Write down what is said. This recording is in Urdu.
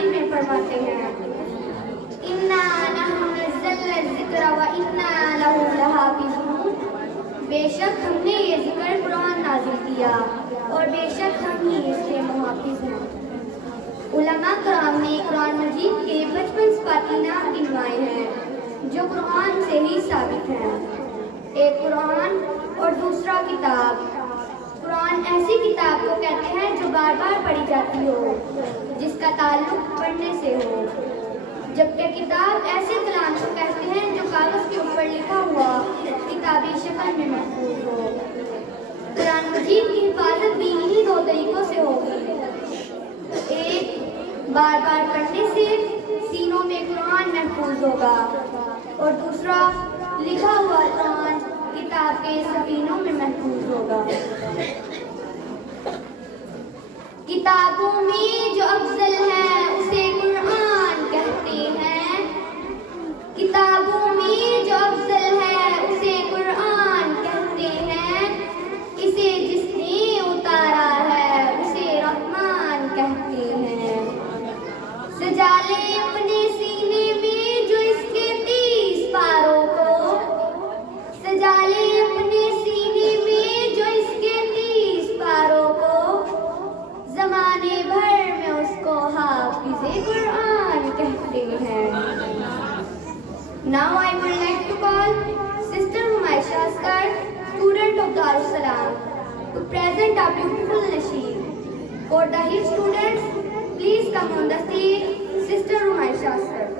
9 میں فرماتے ہیں اِنَّا نَحْنُ نَزَّلْنَا الذِّكْرَ وَإِنَّا لَهُ لَحَافِظُونَ، بے شک ہم نے یہ ذکر قرآن نازل کیا اور بے شک ہم ہی اس کے محافظ ہیں۔ علماء کرام نے قرآن مجید کے 55 صفاتی نام گنوائے ہیں جو قرآن سے ہی ثابت ہیں۔ ایک قرآن اور دوسرا کتاب۔ قرآن ایسی کتاب کو کہتے ہیں جو بار بار پڑھی جاتی ہو، جس کا تعلق پڑھنے سے ہو، جبکہ کتاب ایسے کلام کو کہتے ہیں جو کاغذ کے اوپر لکھا ہوا کتابی شکل میں محفوظ ہو۔ قرآن مجید کی حفاظت بھی انہی 2 طریقوں سے ہوگی، ایک بار بار پڑھنے سے سینوں میں قرآن محفوظ ہوگا، اور دوسرا لکھا ہوا قرآن کتاب کے صفینوں میں محفوظ ہوگا۔ کتابوں میں جو افضل ہے اسے قرآن کہتے ہیں، کتابوں میں جو افضل ہے اسے قرآن کہتے ہیں، اسے جس نے اتارا ہے اسے رحمان کہتے ہیں۔ سجا لے اپنے سینے میں جو اس کے 30 پاروں کو، سجا لے اپنے سینے میں جو اس کے 30 پاروں کو، زمانے بھر میں اس کو حافظ قرآن کہتے ہیں۔ Now I would like to call Sister Humaisha Asghar, student of Darus Salam, to present a beautiful nasheed. For the hit students, please come on the stage, Sister Humaisha Asghar.